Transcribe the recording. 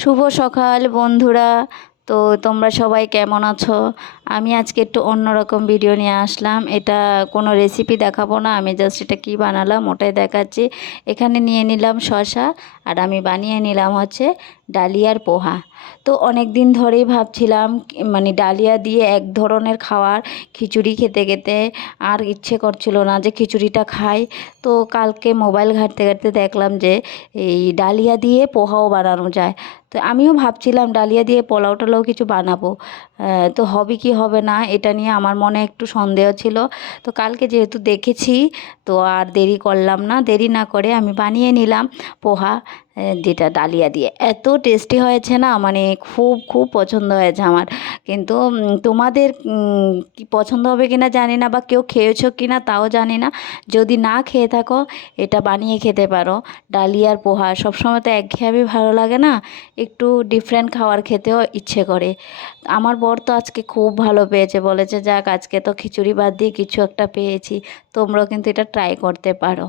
শুভ সকাল বন্ধুরা। তো তোমরা সবাই কেমন আছো? আমি আজকে একটু অন্যরকম ভিডিও নিয়ে আসলাম। এটা কোনো রেসিপি দেখাবো না, আমি জাস্ট এটা কী বানালাম ওটাই দেখাচ্ছি। এখানে নিয়ে নিলাম শসা, আর আমি বানিয়ে নিলাম হচ্ছে ডালিয়ার পোহা। তো অনেক দিন ধরেই ভাবছিলাম মানে ডালিয়া দিয়ে এক ধরনের খাবার খিচুড়ি খেতে খেতে আর ইচ্ছে করছিল না যে খিচুড়িটা খাই। তো কালকে মোবাইল ঘাঁটতে ঘাঁটতে দেখলাম যে এই ডালিয়া দিয়ে পোহাও বানানো যায়। তো আমিও ভাবছিলাম ডালিয়া দিয়ে পোলাও টোলাও কিছু বানাবো, তো হবে কি হবে না এটা নিয়ে আমার মনে একটু সন্দেহ ছিল। তো কালকে যেহেতু দেখেছি, তো আর দেরি করলাম না, দেরি না করে আমি বানিয়ে নিলাম পোহা, যেটা ডালিয়া দিয়ে এত টেস্টি হয়েছে না, মানে খুব খুব পছন্দ হয়েছে আমার। কিন্তু তোমাদের কি পছন্দ হবে কিনা জানি না, বা কেউ খেয়েছো কিনা তাও জানি না। যদি না খেয়ে থাকো, এটা বানিয়ে খেতে পারো। ডালিয়ার পোহা সবসময় তো একঘেয়েমি ভালো লাগে না, একটু ডিফারেন্ট খাবার খেতেও ইচ্ছে করে। আমার বর তো আজকে খুব ভালো পেয়েছে, বলেছে যাক আজকে তো খিচুড়ি বাদ দিয়ে কিছু একটা পেয়েছি। তোমরাও কিন্তু এটা ট্রাই করতে পারো।